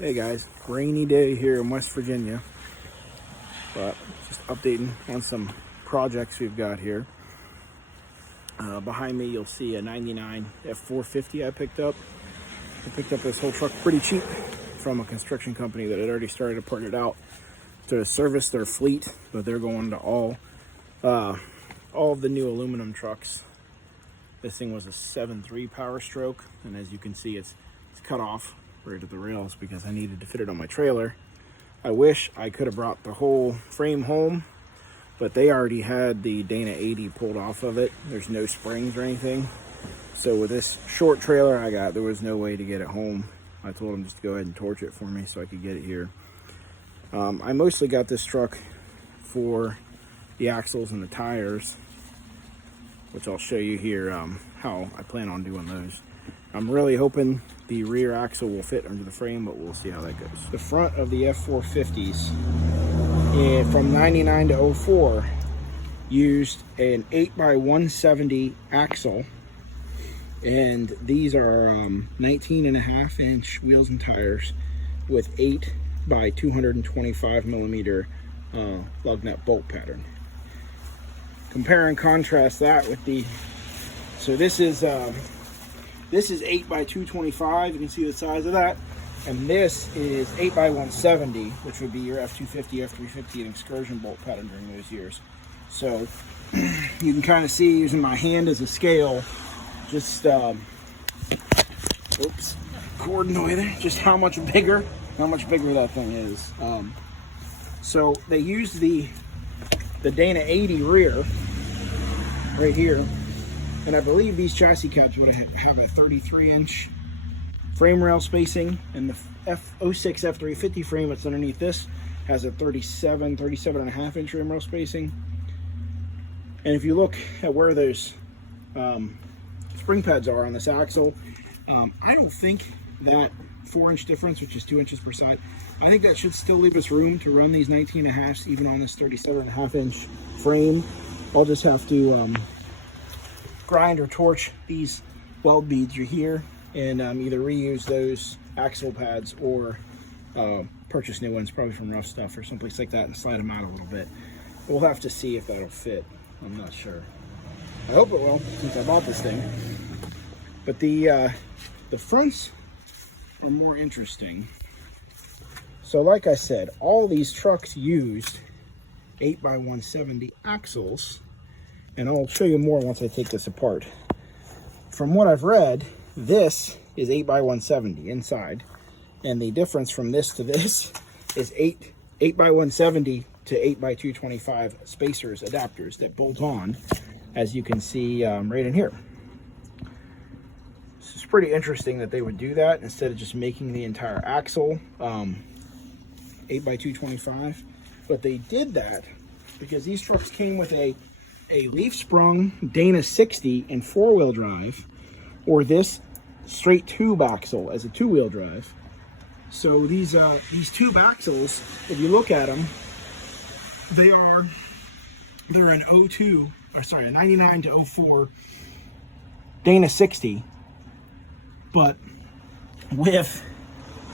Hey guys, rainy day here in West Virginia, but just updating on some projects we've got here. Behind me you'll see a 99 F450 I picked up. I picked up this whole truck pretty cheap from a construction company that had already started to part it out to service their fleet, but they're going to all of the new aluminum trucks. This thing was a 7.3 powerstroke, and as you can see it's cut off right at the rails because I needed to fit it on my trailer. I wish I could have brought the whole frame home, but they already had the Dana 80 pulled off of it. There's no springs or anything. So with this short trailer I got, there was no way to get it home. I told them just to go ahead and torch it for me so I could get it here. I mostly got this truck for the axles and the tires, which I'll show you here how I plan on doing those. I'm really hoping the rear axle will fit under the frame, but we'll see how that goes. The front of the F450s from 99 to 04 used an 8x170 axle, and these are 19.5-inch wheels and tires with 8x225 millimeter lug nut bolt pattern. Compare and contrast that with the, so this is 8x225, you can see the size of that, and this is 8x170, which would be your F250, F350, and excursion bolt pattern during those years. So you can kind of see, using my hand as a scale, just oops, cord noise there, just how much bigger that thing is. So they used the Dana 80 rear right here, and I believe these chassis cabs would have a 33-inch frame rail spacing, and the F06 F350 frame that's underneath this has a 37.5-inch frame rail spacing. And if you look at where those spring pads are on this axle, I don't think that 4-inch difference, which is 2 inches per side, I think that should still leave us room to run these 19.5s even on this 37.5-inch frame. I'll just have to grind or torch these weld beads right here and either reuse those axle pads or purchase new ones, probably from Rough Stuff or someplace like that, and slide them out a little bit. We'll have to see if that'll fit. I'm not sure. I hope it will, since I bought this thing. But the fronts are more interesting. So like I said, all these trucks used 8x170 axles, and I'll show you more once I take this apart. From what I've read, this is 8x170 inside, and the difference from this to this is 8x170 to 8x225 spacers, adapters that bolt on, as you can see right in here. So it's pretty interesting that they would do that instead of just making the entire axle 8x225, but they did that because these trucks came with a leaf sprung Dana 60 in 4-wheel drive, or this straight tube axle as a 2-wheel drive. So these tube axles, if you look at them, they're an 99 to 04 Dana 60, but with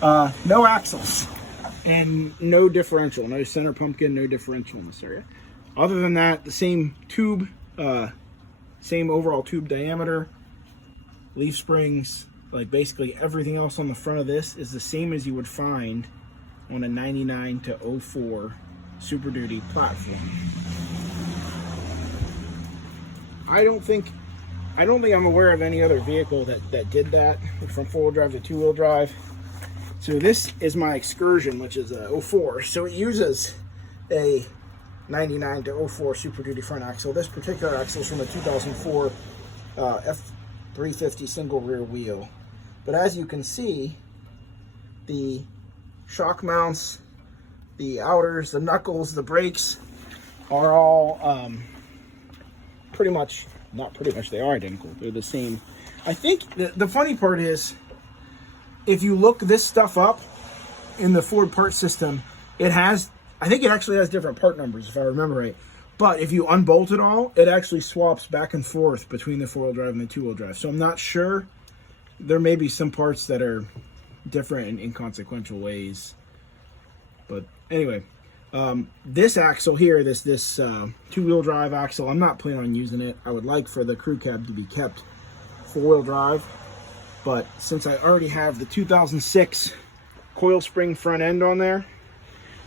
no axles and no differential, no center pumpkin, no differential in this area. Other than that, the same tube, same overall tube diameter, leaf springs, like basically everything else on the front of this is the same as you would find on a 99 to 04 Super Duty platform. I don't think I'm aware of any other vehicle that did that, from 4-wheel drive to 2-wheel drive. So this is my Excursion, which is a 04. So it uses a 99 to 04 Super Duty front axle. This particular axle is from a 2004 F350 single rear wheel. But as you can see, the shock mounts, the outers, the knuckles, the brakes are all pretty much, not pretty much, they are identical. They're the same. I think the funny part is, if you look this stuff up in the Ford part system, it has, I think it actually has different part numbers if I remember right. But if you unbolt it all, it actually swaps back and forth between the 4-wheel drive and the 2-wheel drive. So I'm not sure. There may be some parts that are different and inconsequential ways. But anyway, this axle here, this two-wheel drive axle, I'm not planning on using it. I would like for the crew cab to be kept four-wheel drive, but since I already have the 2006 coil spring front end on there,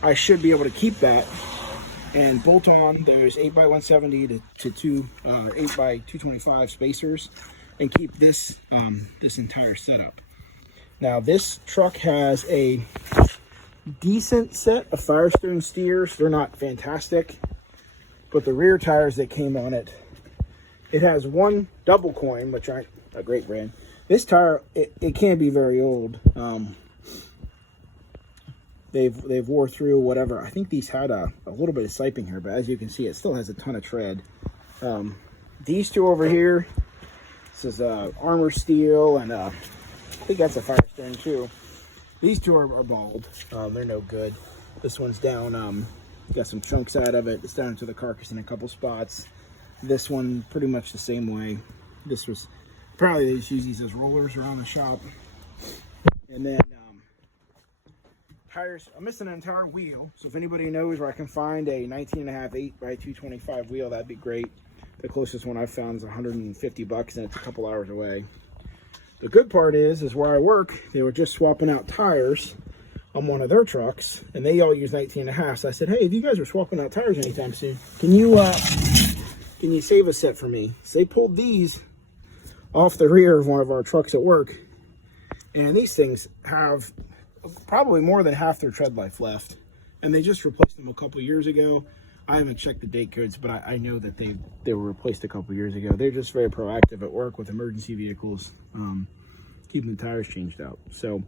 I should be able to keep that and bolt on those 8x170 to two 8x225 spacers and keep this this entire setup. Now this truck has a decent set of Firestone steers. They're not fantastic, but the rear tires that came on it, it has one double coin, which aren't a great brand. This tire, it can be very old. They've wore through whatever. I think these had a little bit of siping here, but as you can see, it still has a ton of tread. These two over here, this is armor steel, and I think that's a Firestone too. These two are bald. They're no good. This one's down, got some chunks out of it. It's down to the carcass in a couple spots. This one pretty much the same way. This was, apparently they just use these as rollers around the shop. And then tires, I'm missing an entire wheel. So if anybody knows where I can find a 19.5 8x225 wheel, that'd be great. The closest one I've found is $150 and it's a couple hours away. The good part is where I work, they were just swapping out tires on one of their trucks, and they all use 19.5. So I said, hey, if you guys are swapping out tires anytime soon, can you save a set for me? So they pulled these off the rear of one of our trucks at work, and these things have probably more than half their tread life left, and they just replaced them a couple years ago. I haven't checked the date codes, but I know that they were replaced a couple years ago. They're just very proactive at work with emergency vehicles, keeping the tires changed out. So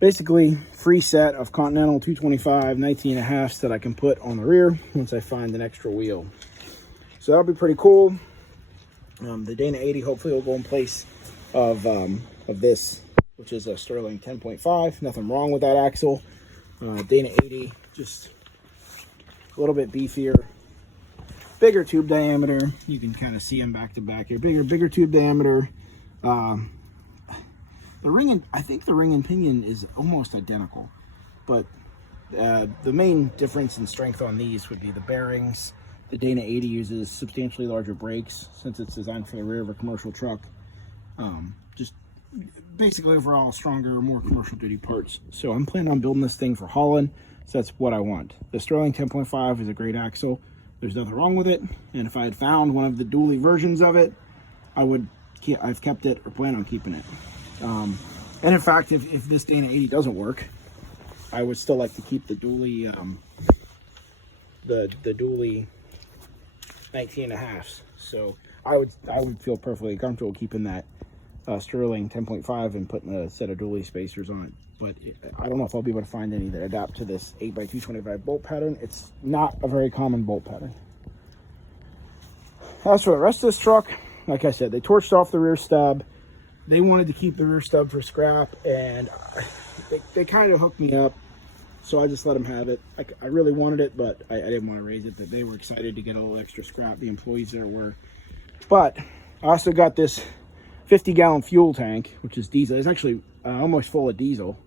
basically, free set of Continental 225 19.5s that I can put on the rear once I find an extra wheel. So that'll be pretty cool. The Dana 80 hopefully will go in place of this, which is a Sterling 10.5. Nothing wrong with that axle. Dana 80, just a little bit beefier, bigger tube diameter. You can kind of see them back to back here. Bigger tube diameter. The ring, I think the ring and pinion is almost identical, but the main difference in strength on these would be the bearings. The Dana 80 uses substantially larger brakes since it's designed for the rear of a commercial truck. Just basically overall stronger, more commercial duty parts. So I'm planning on building this thing for hauling. So that's what I want. The Sterling 10.5 is a great axle. There's nothing wrong with it. And if I had found one of the dually versions of it, I've kept it or plan on keeping it. And in fact, if this Dana 80 doesn't work, I would still like to keep the dually, the dually 19.5s. So I would feel perfectly comfortable keeping that Sterling 10.5 and putting a set of dually spacers on it. But I don't know if I'll be able to find any that adapt to this 8x225 bolt pattern. It's not a very common bolt pattern. As for the rest of this truck, like I said, they torched off the rear stub. They wanted to keep the rear stub for scrap, and they kind of hooked me up, so I just let them have it. I really wanted it, but I didn't want to raise it. But they were excited to get a little extra scrap, the employees there were. But I also got this 50-gallon fuel tank, which is diesel. It's actually almost full of diesel.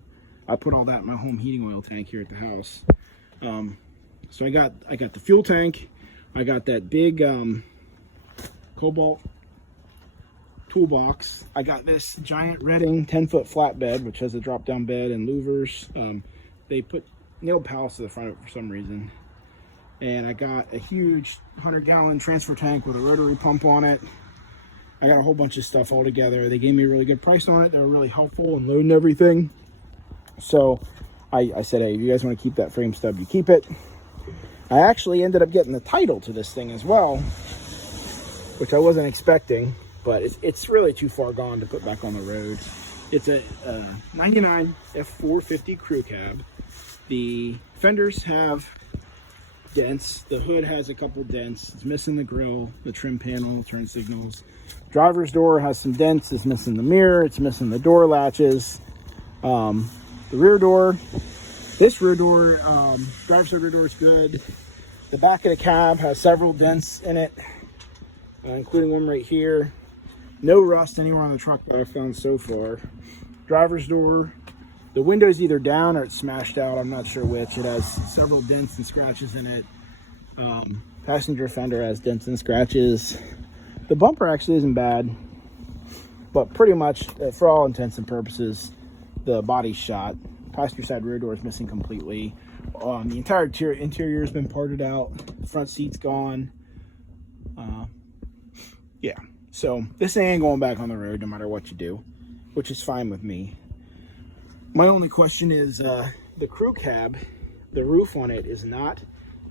I put all that in my home heating oil tank here at the house. So I got the fuel tank. I got that big Cobalt toolbox. I got this giant Redding 10-foot flatbed, which has a drop-down bed and louvers. They put nailed pallets to the front of it for some reason. And I got a huge 100-gallon transfer tank with a rotary pump on it. I got a whole bunch of stuff all together. They gave me a really good price on it. They were really helpful in loading everything. So I said, hey, if you guys want to keep that frame stub, you keep it. I actually ended up getting the title to this thing as well, which I wasn't expecting, but it's really too far gone to put back on the road. It's a 99 F450 crew cab. The fenders have dents. The hood has a couple dents. It's missing the grille, the trim panel, turn signals. Driver's door has some dents. It's missing the mirror. It's missing the door latches. The rear door, this rear door, driver's side rear door is good. The back of the cab has several dents in it, including one right here. No rust anywhere on the truck that I've found so far. Driver's door, The window's either down or it's smashed out. I'm not sure which. It has several dents and scratches in it. Passenger fender has dents and scratches. The bumper actually isn't bad, but pretty much, for all intents and purposes, the body's shot. Passenger side rear door is missing completely. The entire interior has been parted out. Front seat's gone. Yeah, so this thing ain't going back on the road no matter what you do, which is fine with me. My only question is the crew cab, the roof on it is not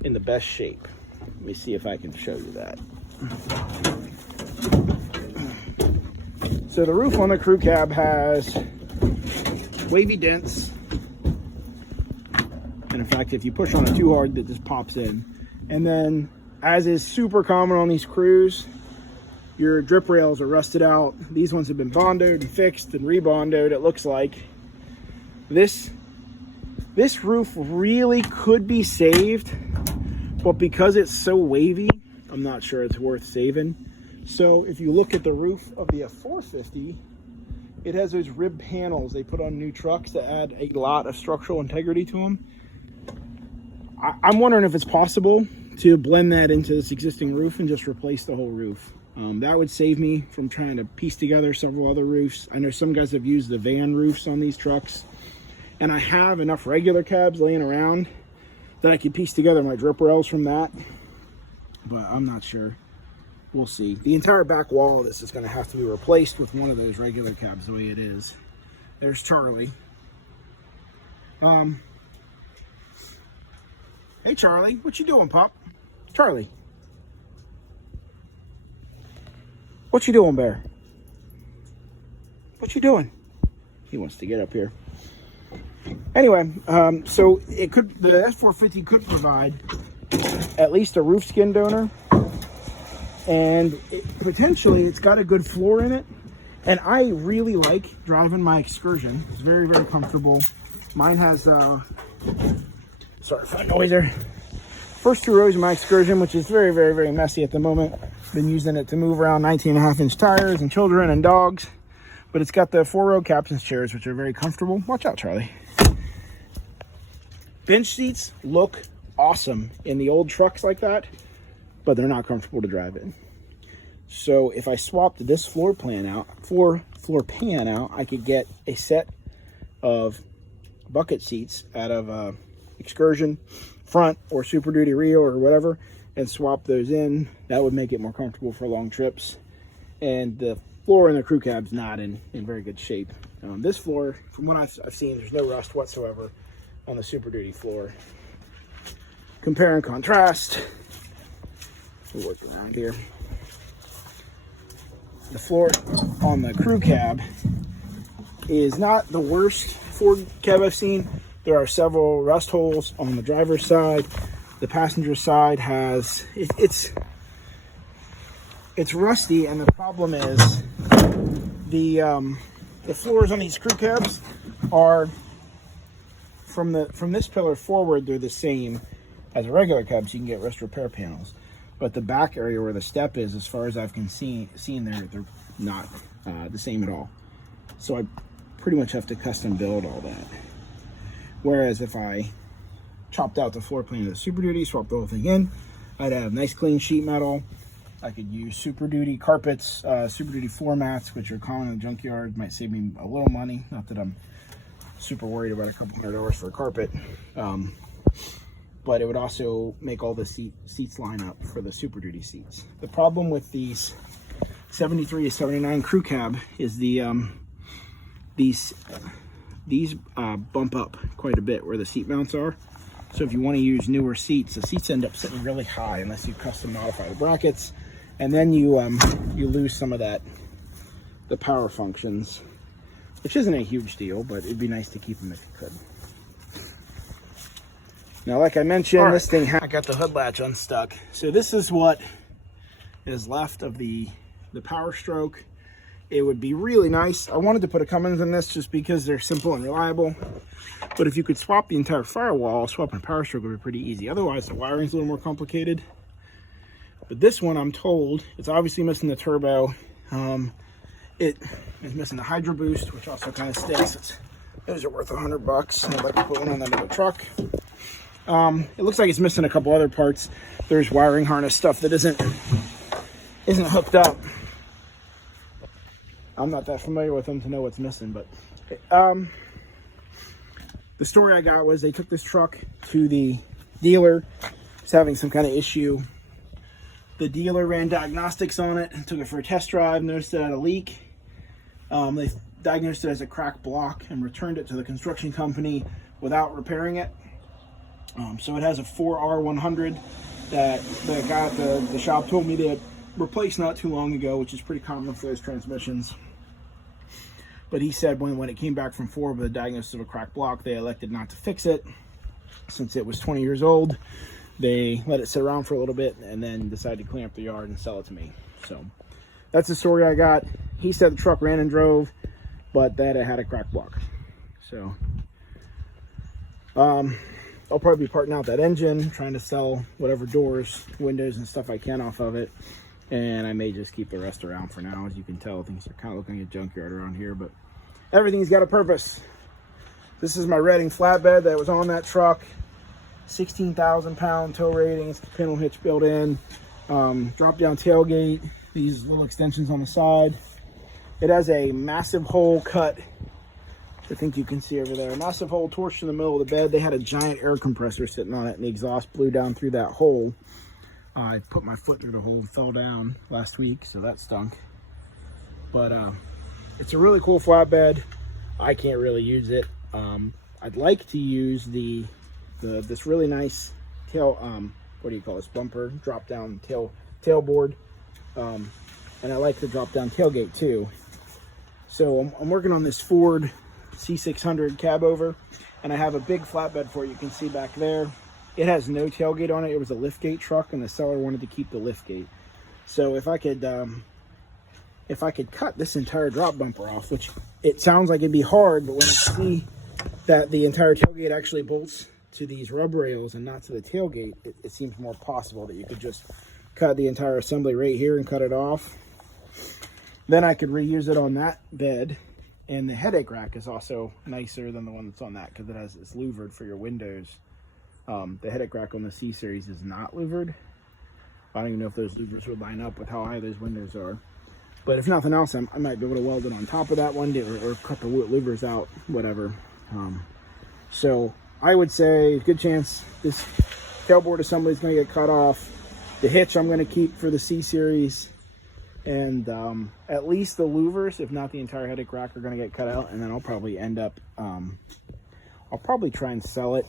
in the best shape. Let me see if I can show you that. So the roof on the crew cab has wavy dents. And in fact, if you push on it too hard, it just pops in. And then, as is super common on these crews, your drip rails are rusted out. These ones have been bondoed and fixed and rebondoed, it looks like. This roof really could be saved, but because it's so wavy, I'm not sure it's worth saving. So if you look at the roof of the F450, it has those rib panels they put on new trucks that add a lot of structural integrity to them. I'm wondering if it's possible to blend that into this existing roof and just replace the whole roof. That would save me from trying to piece together several other roofs. I know some guys have used the van roofs on these trucks, and I have enough regular cabs laying around that I could piece together my drip rails from that, but I'm not sure. We'll see. The entire back wall of this is going to have to be replaced with one of those regular cabs the way it is. There's Charlie. Hey Charlie, what you doing, pup? Charlie. What you doing, bear? What you doing? He wants to get up here. Anyway, so the F450 could provide at least a roof skin donor, and potentially it's got a good floor in it. And I really like driving my Excursion. It's very, very comfortable. Mine has, sorry for the noise there. First two rows of my Excursion, which is very, very, very messy at the moment. Been using it to move around 19.5-inch tires and children and dogs. But it's got the 4-row captain's chairs, which are very comfortable. Watch out, Charlie. Bench seats look awesome in the old trucks like that, but they're not comfortable to drive in. So if I swapped this floor pan out, I could get a set of bucket seats out of Excursion front or Super Duty rear or whatever, and swap those in. That would make it more comfortable for long trips. And the floor in the crew cab's not in very good shape. This floor, from what I've seen, there's no rust whatsoever on the Super Duty floor. Compare and contrast. We'll work around here. The floor on the crew cab is not the worst Ford cab I've seen. There are several rust holes on the driver's side. The passenger side has, it's rusty, and the problem is the floors on these crew cabs are from this pillar forward, they're the same as a regular cab, so you can get rust repair panels. But the back area where the step is, as far as I've seen there, they're not the same at all. So I pretty much have to custom build all that. Whereas if I chopped out the floor plan of the Super Duty, swapped the whole thing in, I'd have nice clean sheet metal. I could use Super Duty carpets, Super Duty floor mats, which are common in the junkyard. Might save me a little money. Not that I'm super worried about a couple $100 for a carpet. But it would also make all the seats line up for the Super Duty seats. The problem with these 73 to 79 crew cab is these bump up quite a bit where the seat mounts are. So if you want to use newer seats, the seats end up sitting really high unless you custom modify the brackets, and then you lose some of the power functions, which isn't a huge deal, but it'd be nice to keep them if you could. Now, like I mentioned, this thing, I got the hood latch unstuck. So this is what is left of the powerstroke. It would be really nice. I wanted to put a Cummins in this just because they're simple and reliable. But if you could swap the entire firewall, swapping powerstroke would be pretty easy. Otherwise, the wiring's a little more complicated. But this one, I'm told, it's obviously missing the turbo. It is missing the hydro boost, which also kind of stinks. It's Those are worth $100. I'd like to put one on that other truck. It looks like it's missing a couple other parts. There's wiring harness stuff that isn't hooked up. I'm not that familiar with them to know what's missing, but the story I got was they took this truck to the dealer. It's having some kind of issue. The dealer ran diagnostics on it and took it for a test drive, noticed it had a leak. They diagnosed it as a cracked block and returned it to the construction company without repairing it. So it has a 4R100 that the guy at the shop told me they had replaced not too long ago, which is pretty common for those transmissions. But he said when it came back from 4 with a diagnosis of a cracked block, they elected not to fix it. Since it was 20 years old, they let it sit around for a little bit and then decided to clean up the yard and sell it to me. So that's the story I got. He said the truck ran and drove, but that it had a cracked block. So I'll probably be parting out that engine, trying to sell whatever doors, windows, and stuff I can off of it. And I may just keep the rest around for now. As you can tell, things are kind of looking like a junkyard around here, but everything's got a purpose. This is my Redding flatbed that was on that truck. 16,000 pound tow rating. It's the panel hitch built in. Drop down tailgate. These little extensions on the side. It has a massive hole cut. I think you can see over there. A massive hole torched in the middle of the bed. They had a giant air compressor sitting on it, and the exhaust blew down through that hole. I put my foot through the hole and fell down last week, so that stunk. But it's a really cool flatbed. I can't really use it. I'd like to use this really nice tail, what do you call this, bumper, drop down tailboard. And I like the drop down tailgate too. So I'm working on this Ford C600 cab over, and I have a big flatbed for it. You can see back there. It has no tailgate on it. It was a liftgate truck, and the seller wanted to keep the liftgate. So if I could cut this entire drop bumper off, which it sounds like it'd be hard, but when you see that the entire tailgate actually bolts to these rub rails and not to the tailgate, it seems more possible that you could just cut the entire assembly right here and cut it off. Then I could reuse it on that bed. And the headache rack is also nicer than the one that's on that because it's louvered for your windows. The headache rack on the C series is not louvered. I don't even know if those louvers would line up with how high those windows are. But if nothing else, I might be able to weld it on top of that one day, or cut the louvers out, whatever. So I would say good chance this tailboard assembly is going to get cut off. The hitch I'm going to keep for the C series. And at least the louvers, if not the entire headache rack, are going to get cut out. And then I'll probably end up, I'll probably try and sell it.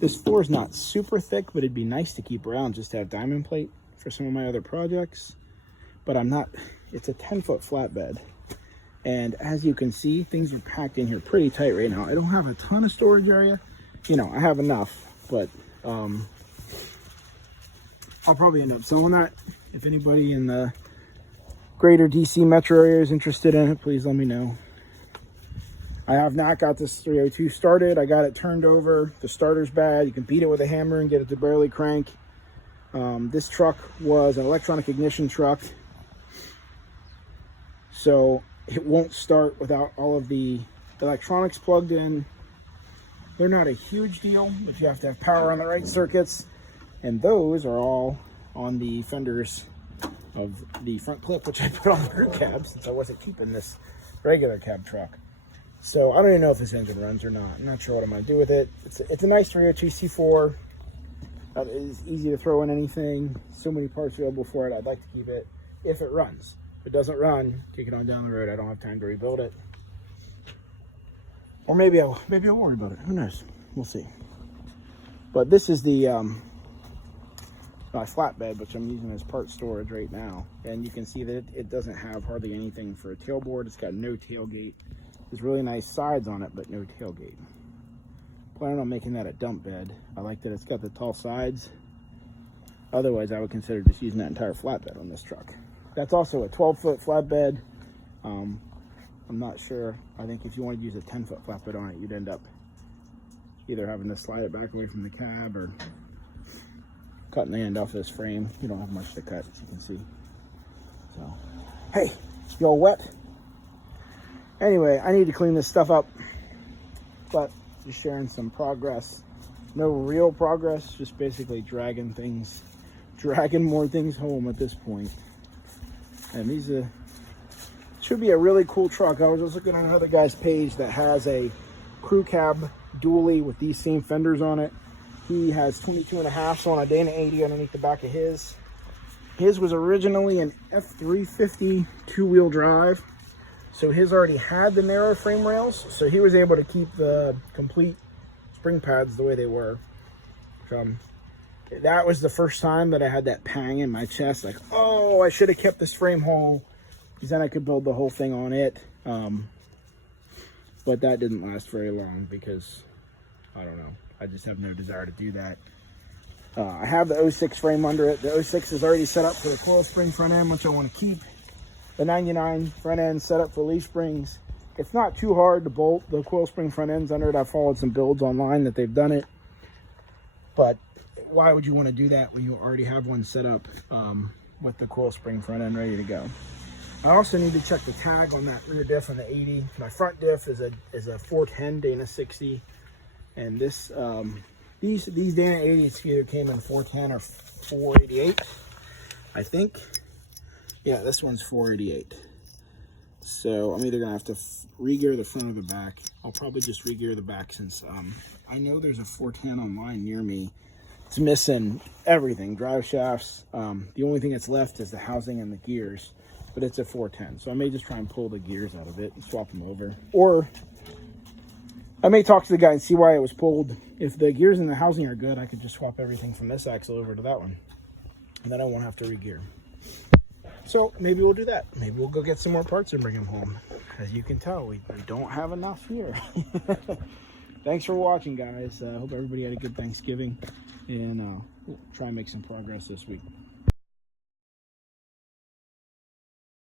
This floor is not super thick, but it'd be nice to keep around just to have diamond plate for some of my other projects. But I'm not, it's a 10-foot flatbed. And as you can see, things are packed in here pretty tight right now. I don't have a ton of storage area. You know, I have enough, but I'll probably end up selling that. If anybody in the greater DC metro area is interested in it, please let me know. I have not got this 302 started. I got it turned over. The starter's bad. You can beat it with a hammer and get it to barely crank. This truck was an electronic ignition truck, so it won't start without all of the electronics plugged in. They're not a huge deal if you have to have power on the right circuits, and those are all on the fenders of the front clip, which I put on the crew cab since I wasn't keeping this regular cab truck. So I don't even know if this engine runs or not. I'm not sure what I'm going to do with it. It's a nice 302 C4. It is easy to throw in anything. So many parts available for it. I'd like to keep it if it runs. If it doesn't run, take it on down the road. I don't have time to rebuild it. Or maybe I'll worry about it. Who knows? We'll see. But this is the my flatbed, which I'm using as part storage right now. And you can see that it doesn't have hardly anything for a tailboard. It's got no tailgate. There's really nice sides on it, but no tailgate. Planning on making that a dump bed. I like that it's got the tall sides. Otherwise, I would consider just using that entire flatbed on this truck. That's also a 12-foot flatbed. I'm not sure. I think if you wanted to use a 10-foot flatbed on it, you'd end up either having to slide it back away from the cab or cutting the end off this frame. You don't have much to cut, as you can see. So, hey, you all wet? Anyway, I need to clean this stuff up. but just sharing some progress. No real progress, just basically dragging more things home at this point. And these should be a really cool truck. I was just looking on another guy's page that has a crew cab dually with these same fenders on it. He has 22.5s on a Dana 80 underneath the back of his. His was originally an F450 two-wheel drive, so his already had the narrow frame rails, so he was able to keep the complete spring pads the way they were. That was the first time that I had that pang in my chest, like, oh, I should have kept this frame whole, because then I could build the whole thing on it. But that didn't last very long because, I don't know, I just have no desire to do that. I have the 06 frame under it. The 06 is already set up for the coil spring front end, which I want to keep. The 99 front end set up for leaf springs. It's not too hard to bolt the coil spring front ends under it. I've followed some builds online that they've done it. But why would you want to do that when you already have one set up with the coil spring front end ready to go? I also need to check the tag on that rear diff on the 80. My front diff is a 410 Dana 60, and this these Dana 80s either came in 410 or 488, I think. Yeah, this one's 488. So I'm either gonna have to re-gear the front or the back. I'll probably just re-gear the back since I know there's a 410 online near me. It's missing everything, drive shafts. The only thing that's left is the housing and the gears, but it's a 410. So I may just try and pull the gears out of it and swap them over. Or I may talk to the guy and see why it was pulled. If the gears and the housing are good, I could just swap everything from this axle over to that one. And then I won't have to re-gear. So maybe we'll do that. Maybe we'll go get some more parts and bring them home. As you can tell, we don't have enough here. Thanks for watching, guys. I hope everybody had a good Thanksgiving. And we'll try and make some progress this week.